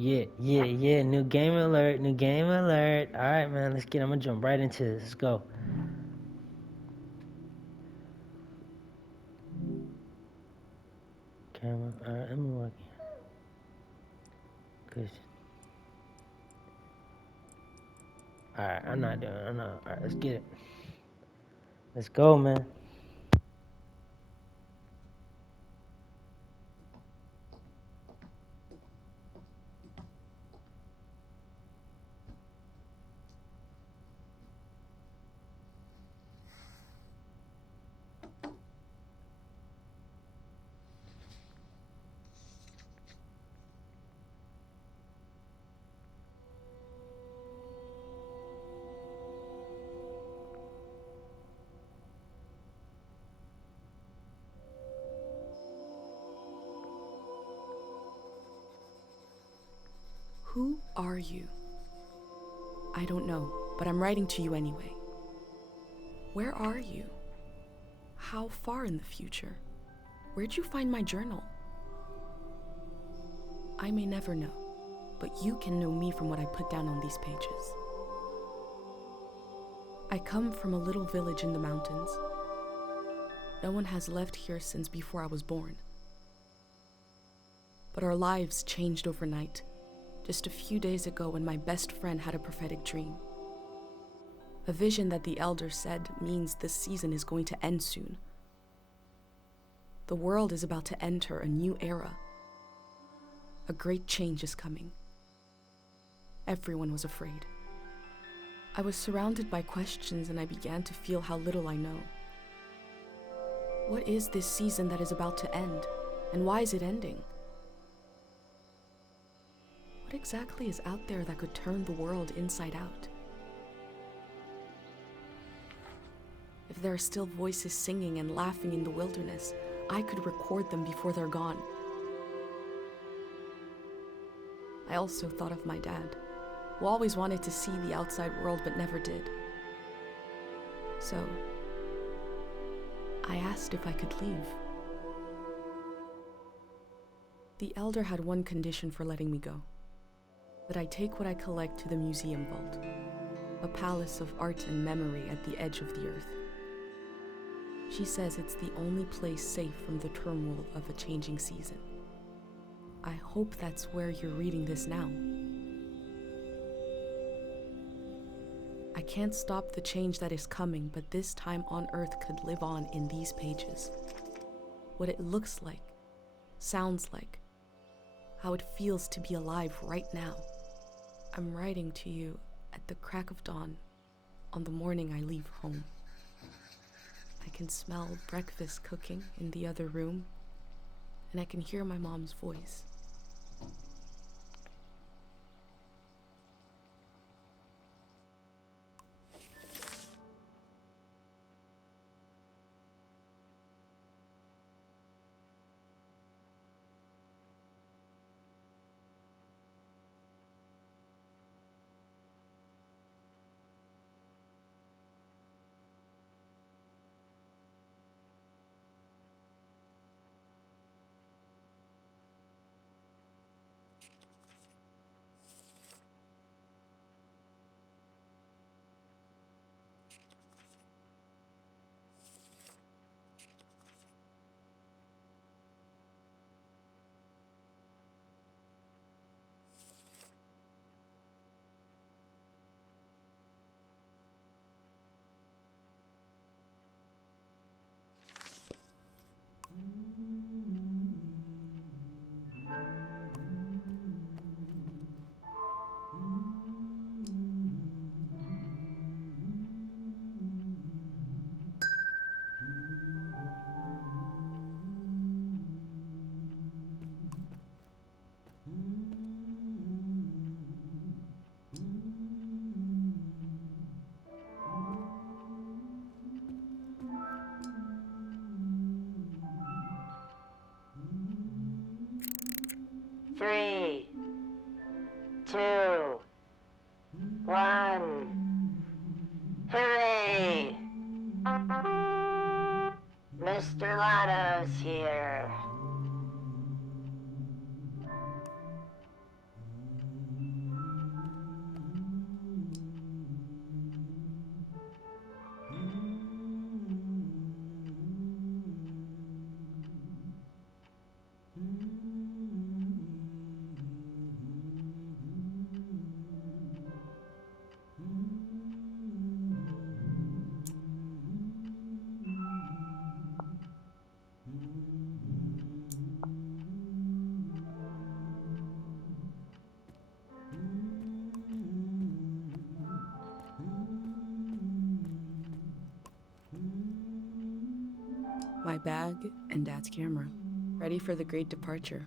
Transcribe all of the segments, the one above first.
Yeah. New game alert, new game alert. All right, man, let's get. I'm gonna jump right into this. Let's go. Camera. All right, let me work. Good. All right, I'm not doing. I'm not. All right, let's get it. Let's go, man. Who are you? I don't know, but I'm writing to you anyway. Where are you? How far in the future? Where'd you find my journal? I may never know, but you can know me from what I put down on these pages. I come from a little village in the mountains. No one has left here since before I was born. But our lives changed overnight, just a few days ago when my best friend had a prophetic dream. A vision that the elder said means this season is going to end soon. The world is about to enter a new era. A great change is coming. Everyone was afraid. I was surrounded by questions and I began to feel how little I know. What is this season that is about to end, and why is it ending? What exactly is out there that could turn the world inside out? If there are still voices singing and laughing in the wilderness, I could record them before they're gone. I also thought of my dad, who always wanted to see the outside world but never did. So, I asked if I could leave. The elder had one condition for letting me go: that I take what I collect to the museum vault, a palace of art and memory at the edge of the earth. She says it's the only place safe from the turmoil of a changing season. I hope that's where you're reading this now. I can't stop the change that is coming, but this time on Earth could live on in these pages. What it looks like, sounds like, how it feels to be alive right now. I'm writing to you at the crack of dawn on the morning I leave home. I can smell breakfast cooking in the other room, and I can hear my mom's voice. Three, two, one. Hooray! Mr. Lotto's here. my bag and Dad's camera, ready for the great departure.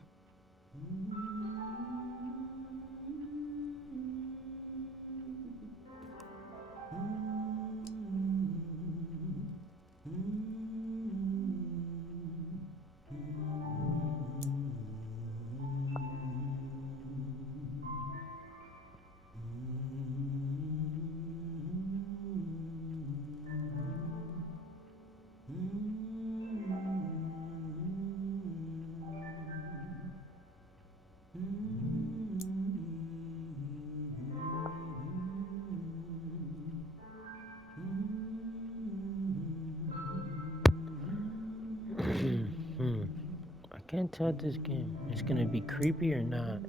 I can't tell this game is gonna be creepy or not.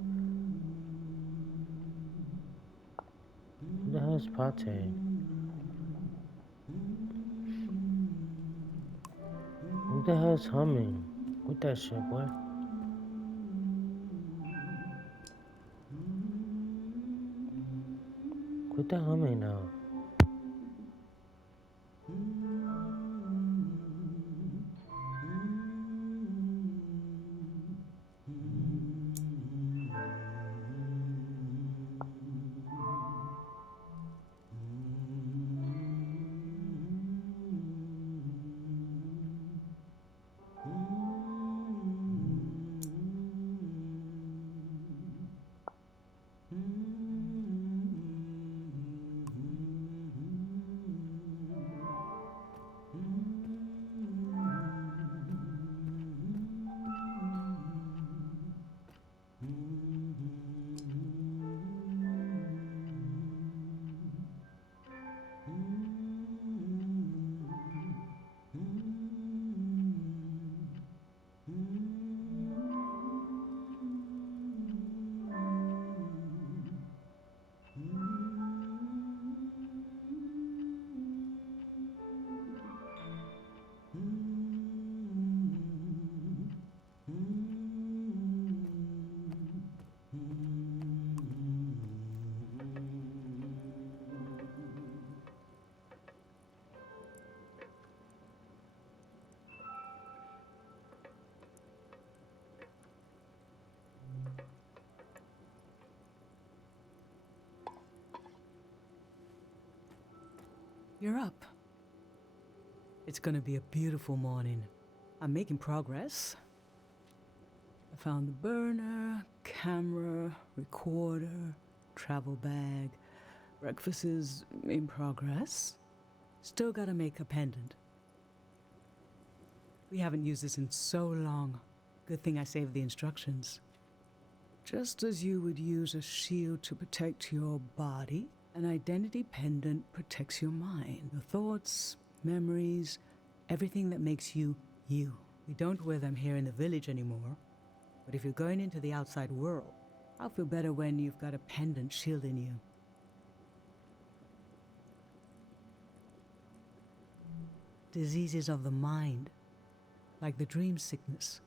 Who the hell's Pate? Who the hell's humming? Quit that shit, boy. Quit that humming now. You're up. It's gonna be a beautiful morning. I'm making progress. I found the burner, camera, recorder, travel bag. Breakfast is in progress. Still gotta make a pendant. We haven't used this in so long. Good thing I saved the instructions. Just as you would use a shield to protect your body, an identity pendant protects your mind. Your thoughts, memories, everything that makes you, you. We don't wear them here in the village anymore, but if you're going into the outside world, I'll feel better when you've got a pendant shielding you. Diseases of the mind, like the dream sickness.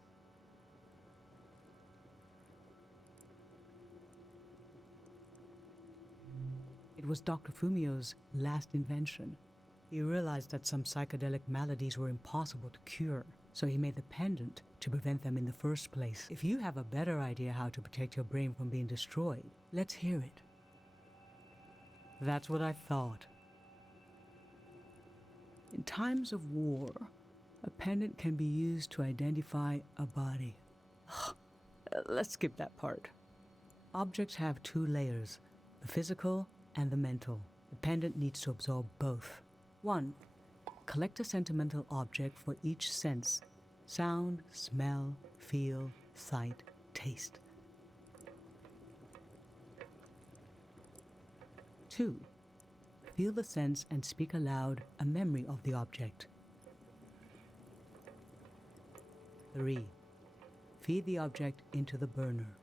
It was Dr. Fumio's last invention. He realized that some psychedelic maladies were impossible to cure, so he made the pendant to prevent them in the first place. If you have a better idea how to protect your brain from being destroyed, let's hear it. That's what I thought. In times of war, a pendant can be used to identify a body. Let's skip that part. Objects have two layers, the physical and the mental. The pendant needs to absorb both. 1. Collect a sentimental object for each sense: sound, smell, feel, sight, taste. 2. Feel the sense and speak aloud a memory of the object. 3. Feed the object into the burner.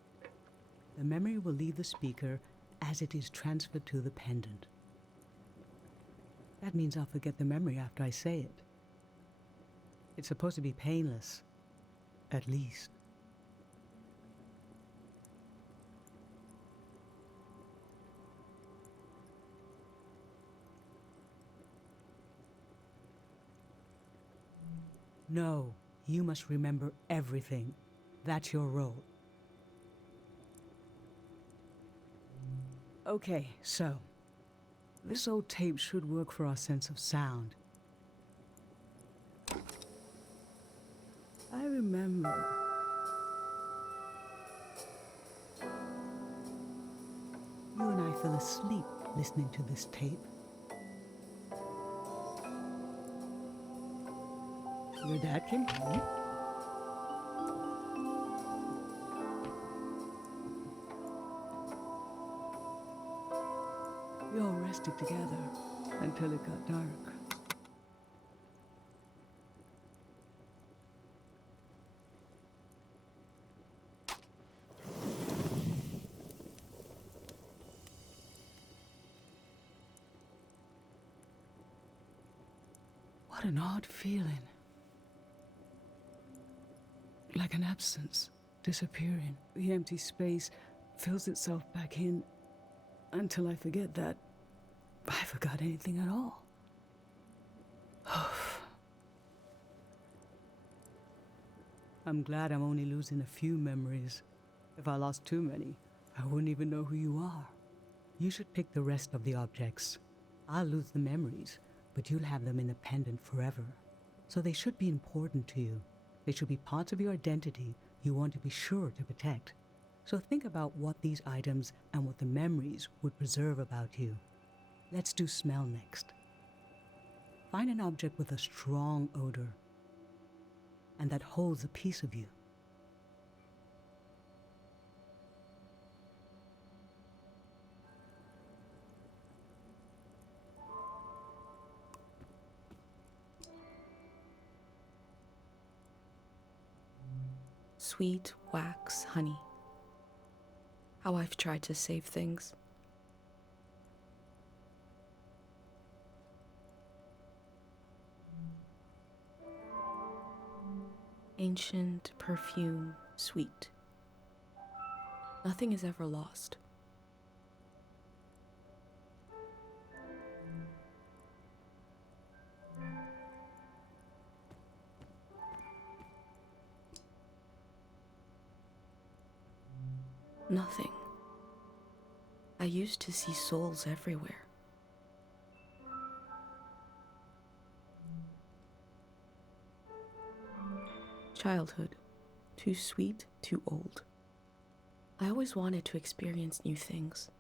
The memory will leave the speaker as it is transferred to the pendant. That means I'll forget the memory after I say it. It's supposed to be painless, at least. No, You must remember everything. That's your role. Okay, so this old tape should work for our sense of sound. I remember. You and I fell asleep listening to this tape. Your dad came home. We all rested together until it got dark. What an odd feeling. Like an absence, disappearing. The empty space fills itself back in until I forget that I forgot anything at all. I'm glad I'm only losing a few memories. If I lost too many, I wouldn't even know who you are. You should pick the rest of the objects. I'll lose the memories, but you'll have them independent forever. So they should be important to you. They should be parts of your identity you want to be sure to protect. So think about what these items and what the memories would preserve about you. Let's do smell next. Find an object with a strong odor and that holds a piece of you. Sweet wax honey. How I've tried to save things. Ancient perfume, sweet. Nothing is ever lost. Nothing. I used to see souls everywhere. Childhood. Too sweet, too old. I always wanted to experience new things.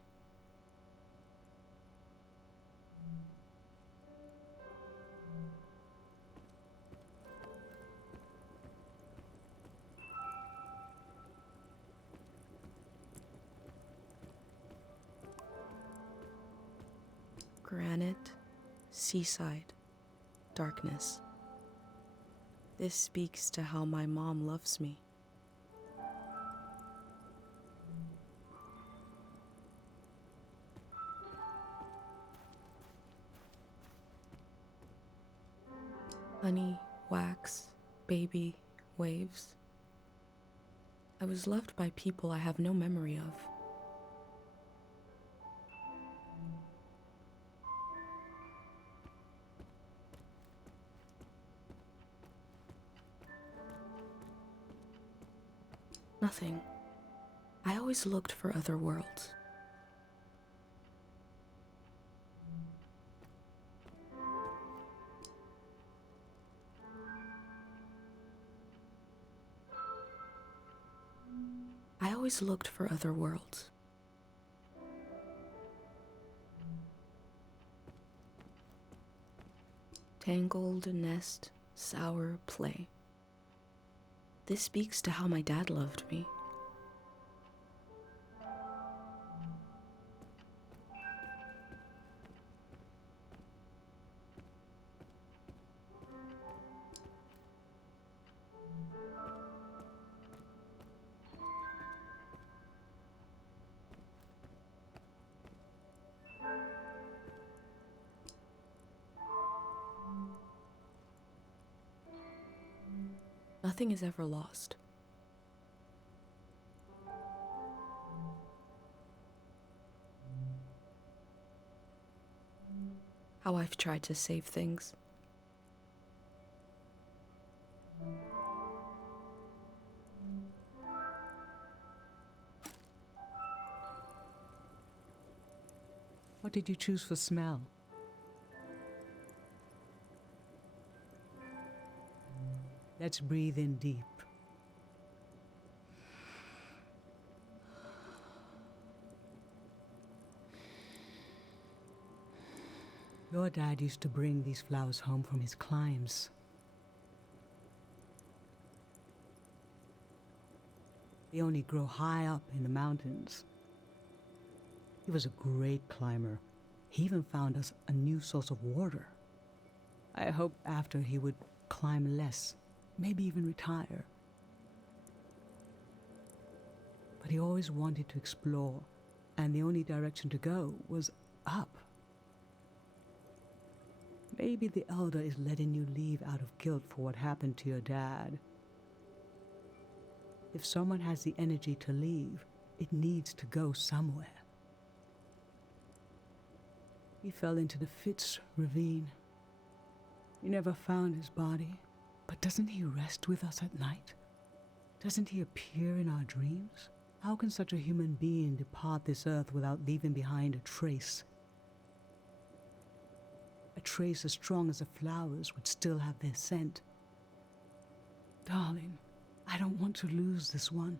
Granite, seaside, darkness. This speaks to how my mom loves me. Honey, wax, baby, waves. I was loved by people I have no memory of. Nothing. I always looked for other worlds. I always looked for other worlds. Tangled nest, sour play. This speaks to how my dad loved me. Nothing is ever lost. How I've tried to save things. What did you choose for smell? Let's breathe in deep. Your dad used to bring these flowers home from his climbs. They only grow high up in the mountains. He was a great climber. He even found us a new source of water. I hoped after he would climb less, maybe even retire. But he always wanted to explore, and the only direction to go was up. Maybe the Elder is letting you leave out of guilt for what happened to your dad. If someone has the energy to leave, it needs to go somewhere. He fell into the Fitz ravine. We never found his body, but doesn't he rest with us at night? Doesn't he appear in our dreams? How can such a human being depart this earth without leaving behind a trace? A trace as strong as the flowers would still have their scent. Darling, I don't want to lose this one.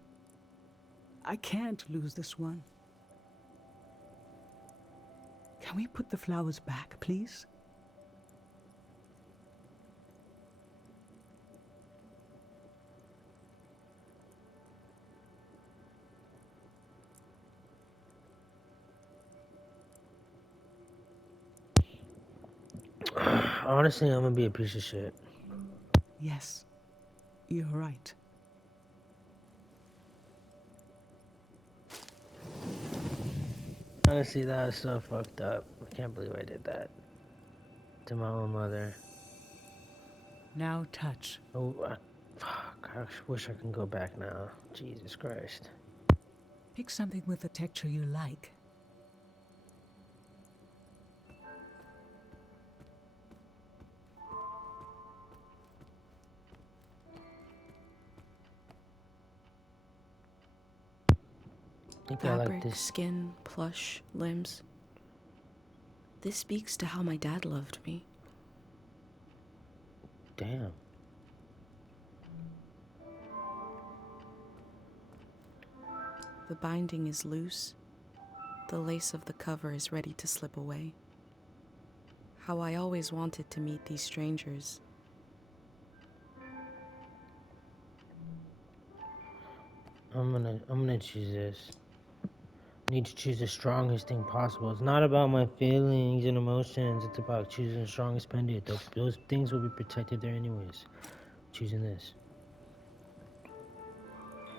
I can't lose this one. Can we put the flowers back, please? Honestly, I'm gonna be a piece of shit. Yes, you're right. Honestly, that was so fucked up. I can't believe I did that to my own mother. Now touch. Oh, fuck. I wish I could go back now. Jesus Christ. Pick something with a texture you like. I think I like Fabric, this. skin, plush, limbs. This speaks to how my dad loved me. Damn. The binding is loose. The lace of the cover is ready to slip away. How I always wanted to meet these strangers. I'm gonna choose this. I need to choose the strongest thing possible. It's not about my feelings and emotions. It's about choosing the strongest pendant. Those things will be protected there anyways. Choosing this.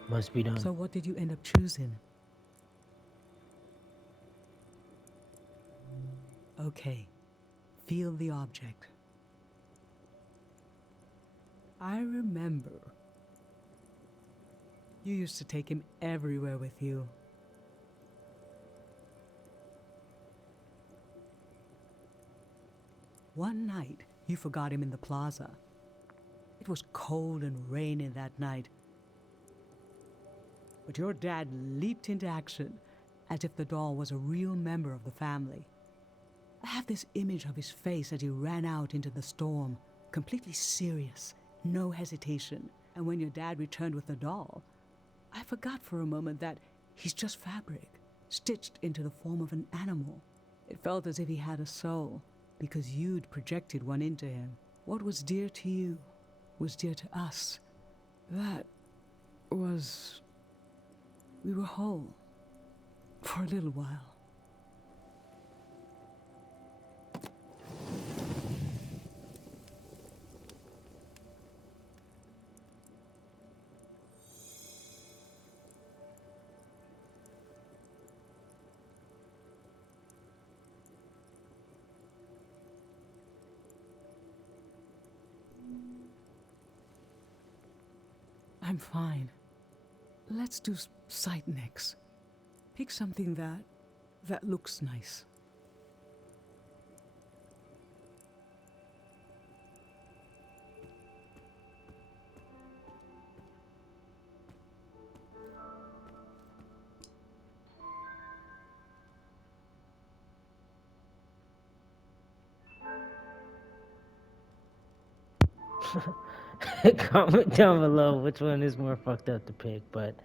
Must be done. So what did you end up choosing? Okay, feel the object. I remember. You used to take him everywhere with you. One night, you forgot him in the plaza. It was cold and raining that night. But your dad leaped into action as if the doll was a real member of the family. I have this image of his face as he ran out into the storm, completely serious, no hesitation. And when your dad returned with the doll, I forgot for a moment that he's just fabric, stitched into the form of an animal. It felt as if he had a soul, because you'd projected one into him. What was dear to you was dear to us. That was... We were whole. For a little while. I'm fine. Let's do sight next. Pick something that looks nice. Comment down below which one is more fucked up to pick. But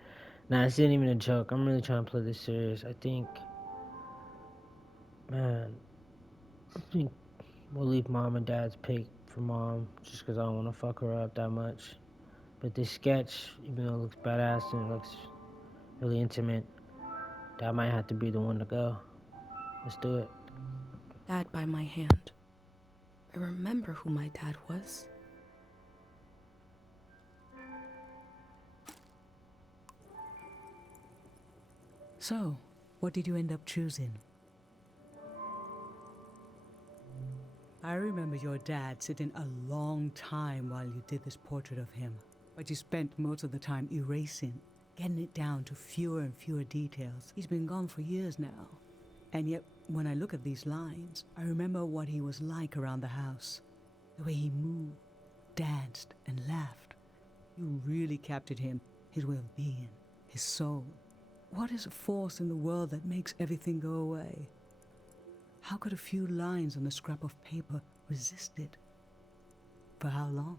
nah, it's not even a joke. I'm really trying to play this serious. I think, man, I think we'll leave mom and dad's pick for mom just because I don't want to fuck her up that much. But this sketch, even though it looks badass and it looks really intimate, that might have to be the one to go. Let's do it. Dad by my hand. I remember who my dad was. So, what did you end up choosing? I remember your dad sitting a long time while you did this portrait of him, but you spent most of the time erasing, getting it down to fewer and fewer details. He's been gone for years now, and yet when I look at these lines, I remember what he was like around the house, the way he moved, danced, and laughed. You really captured him, his way of being, his soul. What is a force in the world that makes everything go away? How could a few lines on a scrap of paper resist it? For how long?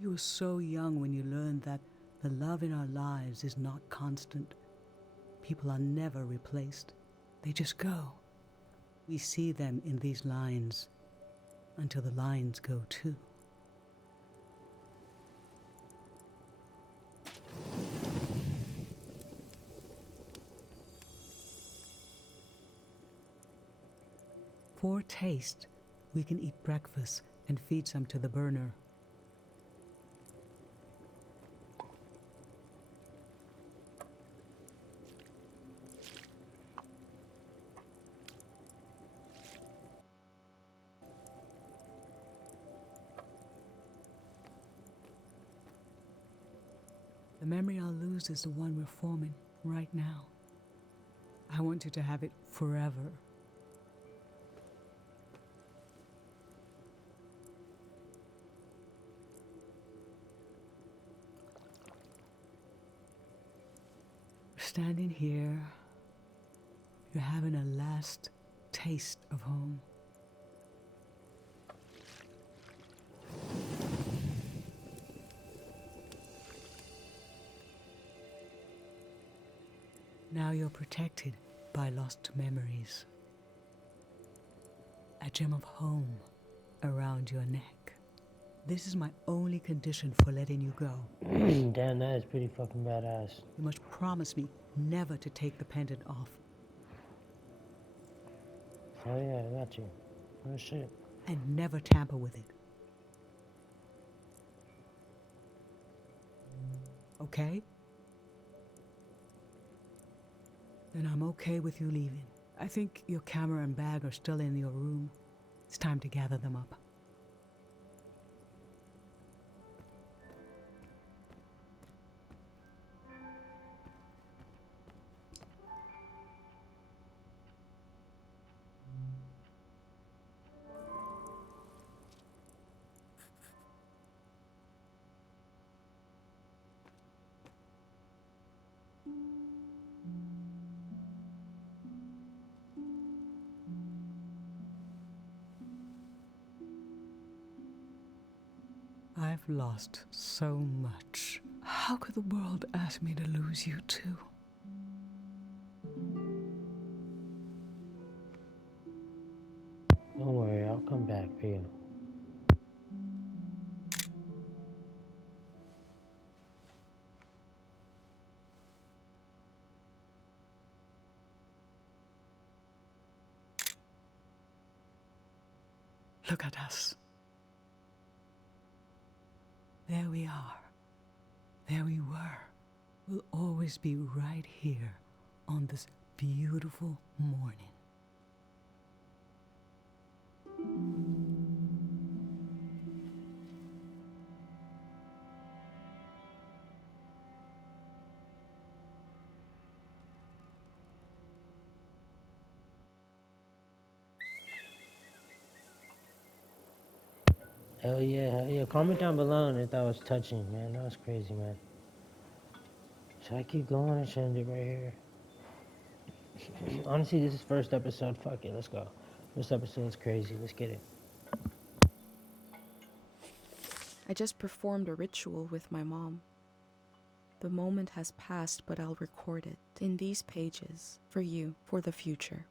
You were so young when you learned that the love in our lives is not constant. People are never replaced. They just go. We see them in these lines until the lines go too. For taste, we can eat breakfast and feed some to the burner. The memory I'll lose is the one we're forming right now. I want you to have it forever. Standing here, you're having a last taste of home. Now you're protected by lost memories. A gem of home around your neck. This is my only condition for letting you go. Damn, that is pretty fucking badass. You must promise me never to take the pendant off. Oh yeah, I got you. Oh shit. And never tamper with it. Okay? Then I'm okay with you leaving. I think your camera and bag are still in your room. It's time to gather them up. I've lost so much. How could the world ask me to lose you too? Don't worry, I'll come back for you. Look at us. There we are. There we were. We'll always be right here on this beautiful morning. Hell yeah, hell yeah. Comment down below if that was touching, man. That was crazy, man. Should I keep going or should I end it right here? Honestly, this is first episode. Fuck it, let's go. First episode's crazy. Let's get it. I just performed a ritual with my mom. The moment has passed, but I'll record it in these pages for you for the future.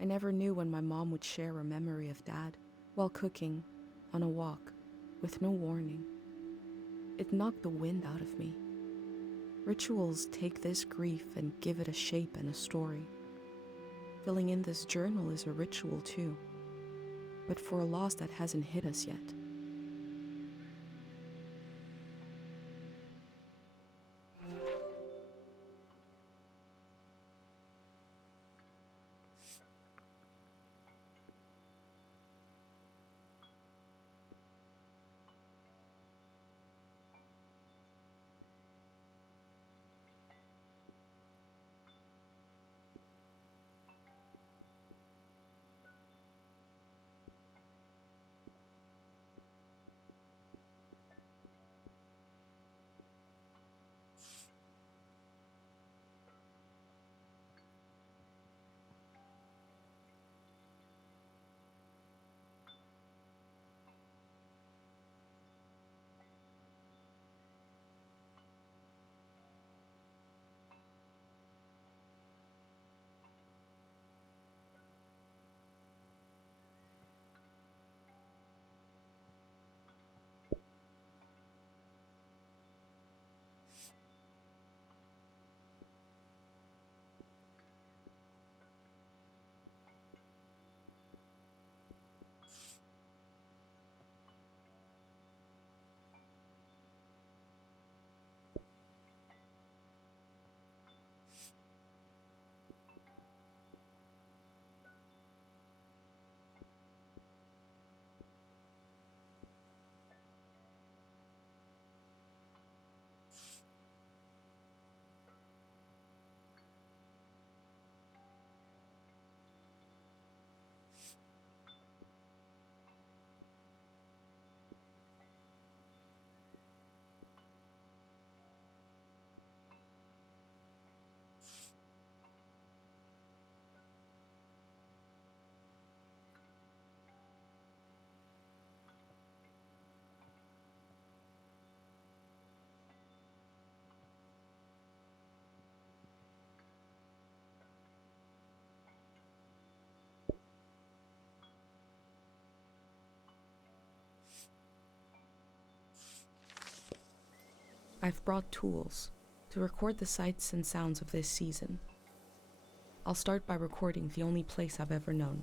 I never knew when my mom would share a memory of Dad while cooking, on a walk, with no warning. It knocked the wind out of me. Rituals take this grief and give it a shape and a story. Filling in this journal is a ritual too, but for a loss that hasn't hit us yet. I've brought tools to record the sights and sounds of this season. I'll start by recording the only place I've ever known.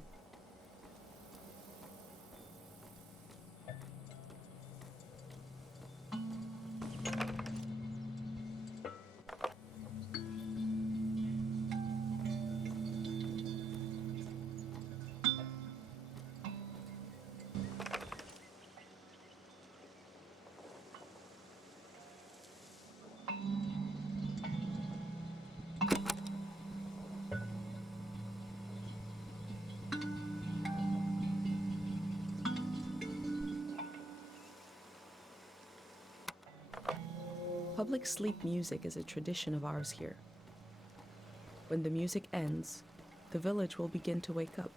Public sleep music is a tradition of ours here. When the music ends, the village will begin to wake up.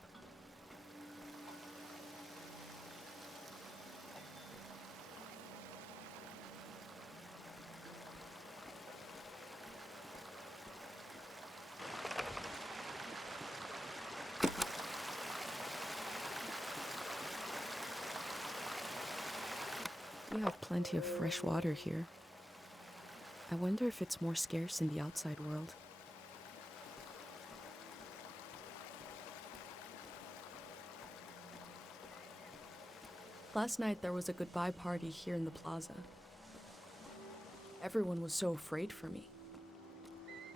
We have plenty of fresh water here. I wonder if it's more scarce in the outside world. Last night there was a goodbye party here in the plaza. Everyone was so afraid for me.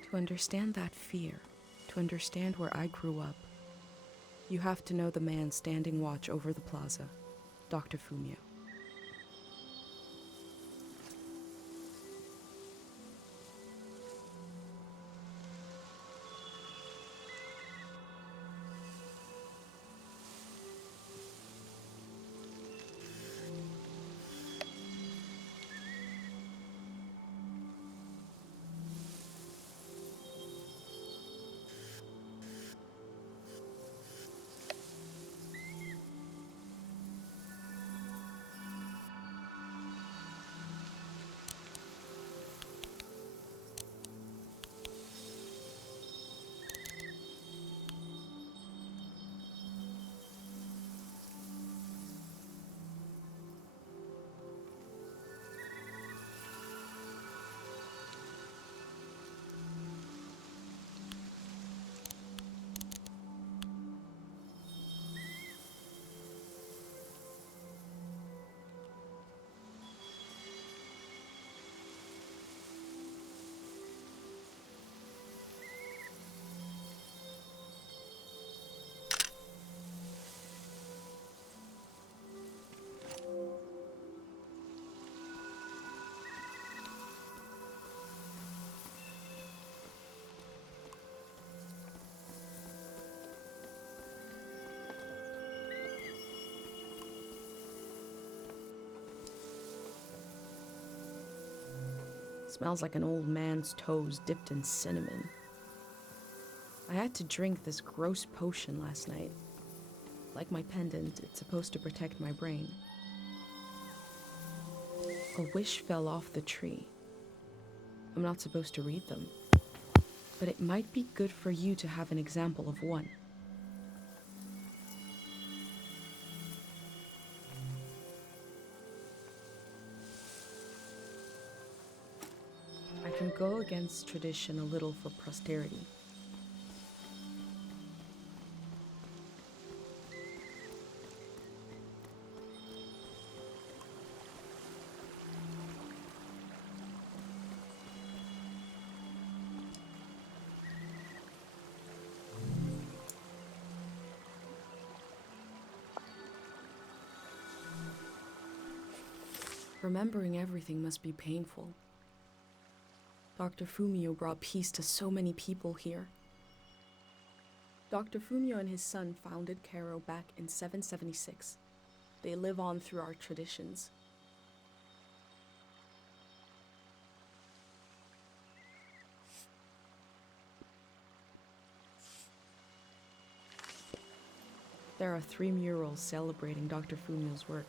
To understand that fear, to understand where I grew up, you have to know the man standing watch over the plaza, Dr. Fumio. Smells like an old man's toes dipped in cinnamon. I had to drink this gross potion last night. Like my pendant, it's supposed to protect my brain. A wish fell off the tree. I'm not supposed to read them, but it might be good for you to have an example of one. I can go against tradition a little for posterity. Remembering everything must be painful. Dr. Fumio brought peace to so many people here. Dr. Fumio and his son founded Cairo back in 776. They live on through our traditions. There are 3 murals celebrating Dr. Fumio's work.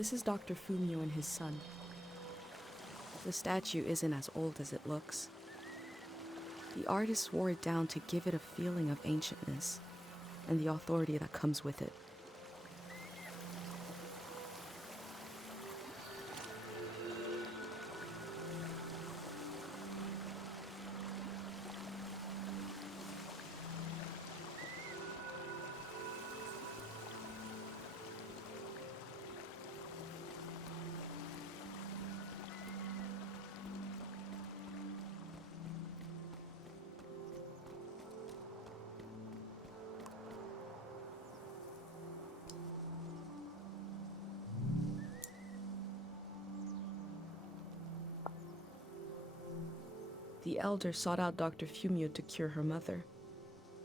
This is Dr. Fumio and his son. The statue isn't as old as it looks. The artist wore it down to give it a feeling of ancientness and the authority that comes with it. The elder sought out Dr. Fumio to cure her mother,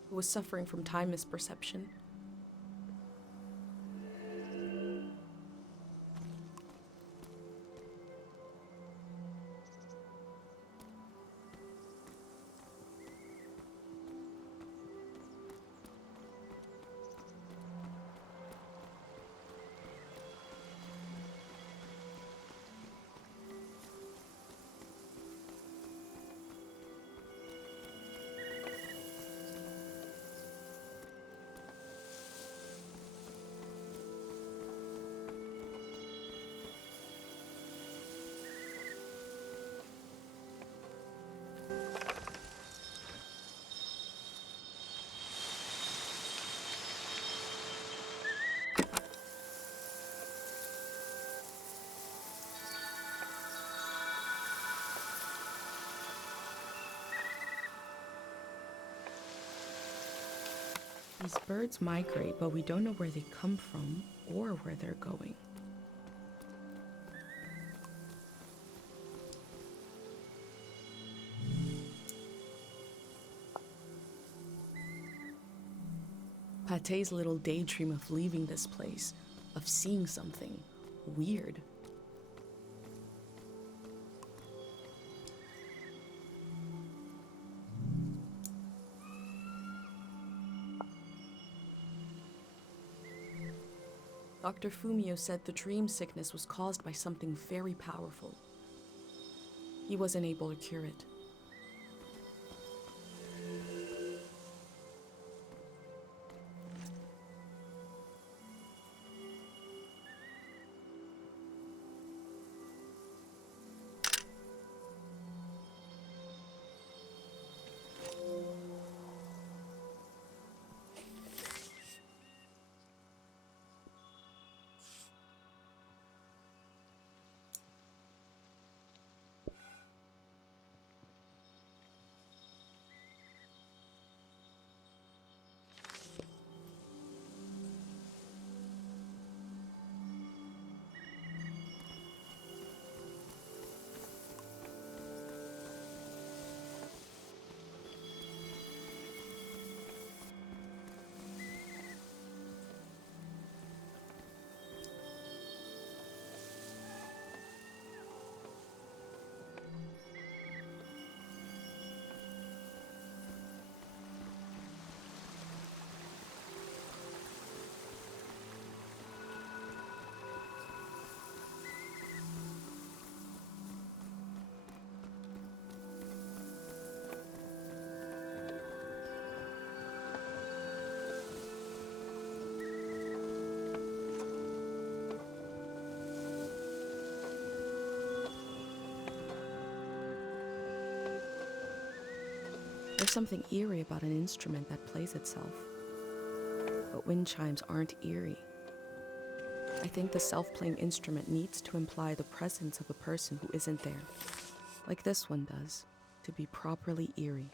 who was suffering from time misperception. These birds migrate, but we don't know where they come from or where they're going. Pate's little daydream of leaving this place, of seeing something weird. Dr. Fumio said the dream sickness was caused by something very powerful. He wasn't able to cure it. There's something eerie about an instrument that plays itself. But wind chimes aren't eerie. I think the self-playing instrument needs to imply the presence of a person who isn't there, like this one does, to be properly eerie.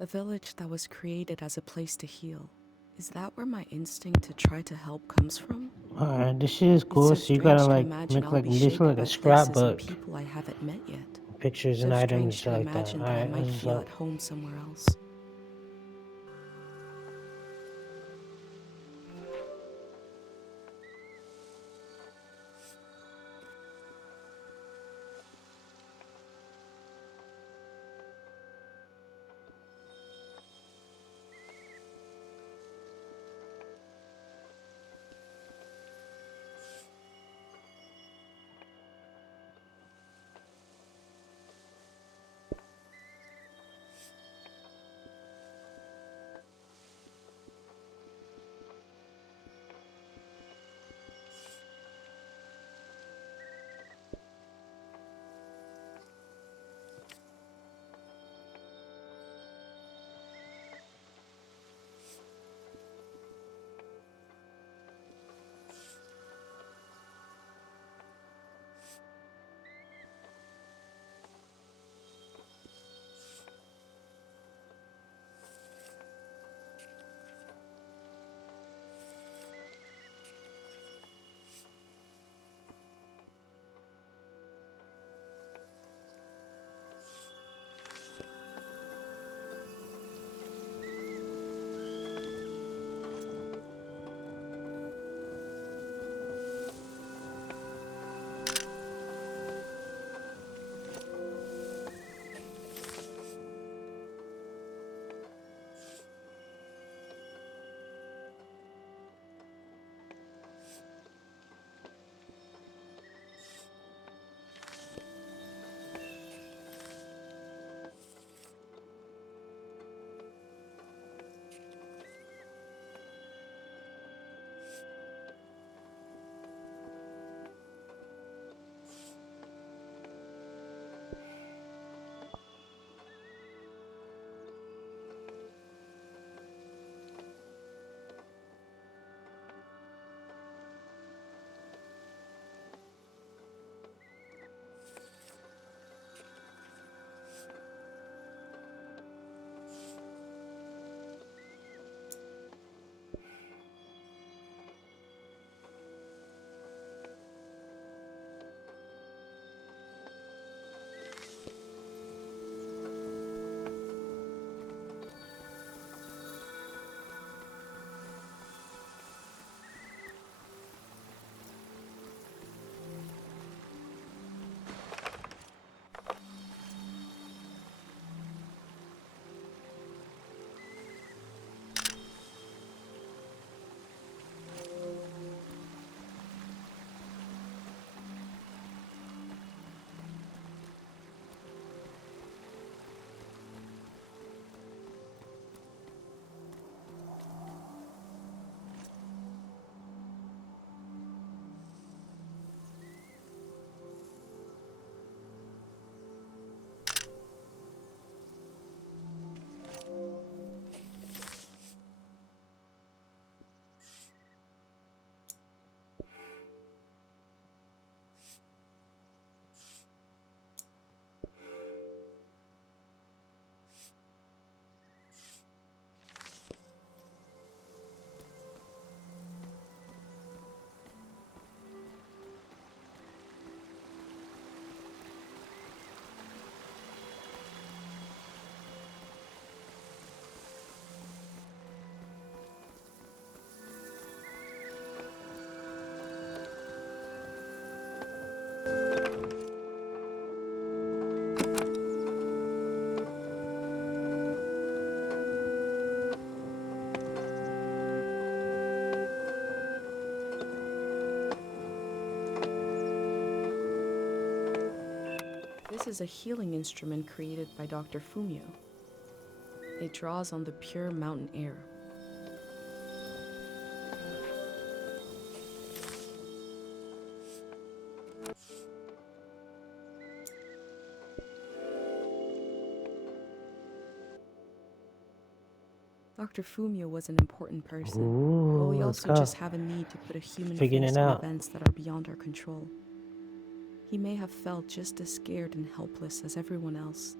A village that was created as a place to heal. Is that where my instinct to try to help comes from? Alright, this shit is It's cool. so So you gotta strange to like imagine make I'll like be this shaped like a by places and scrapbook, people I haven't met yet. pictures and So items, strange shit to like that. imagine that I Alright, might this is feel up. at home somewhere else. This is a healing instrument created by Dr. Fumio. It draws on the pure mountain air. Dr. Fumio was an important person, but we Ooh, let's also go. just have a need to put a human Figuring face it on out. events that are beyond our control. He may have felt just as scared and helpless as everyone else.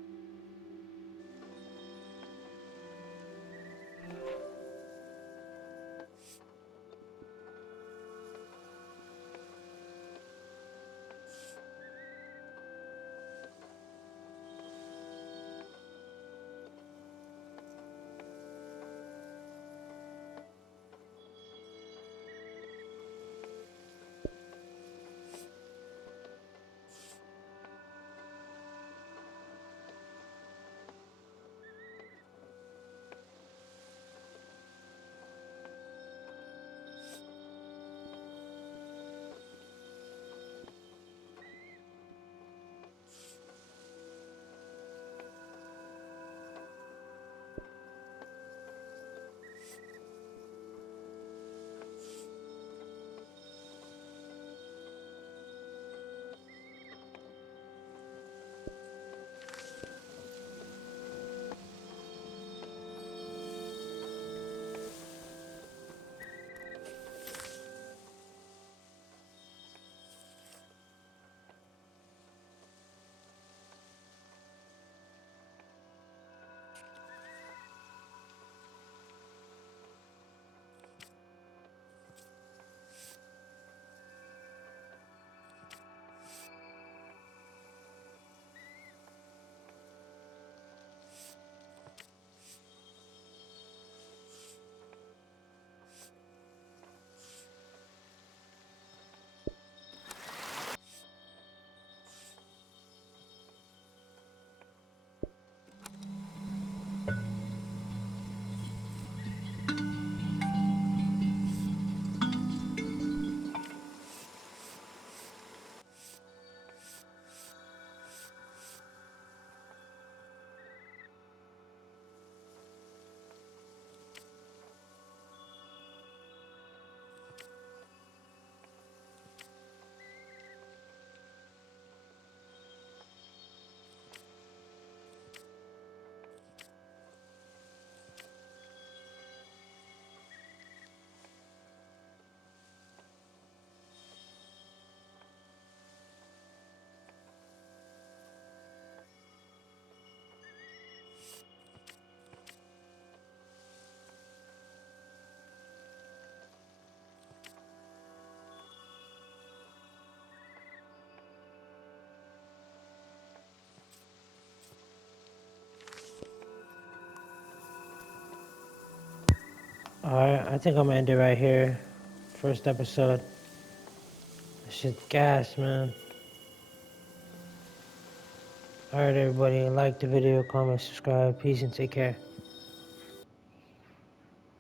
Alright, I think I'm gonna end it right here. First episode. This shit's gas, man. Alright, everybody, like the video, comment, subscribe. Peace and take care.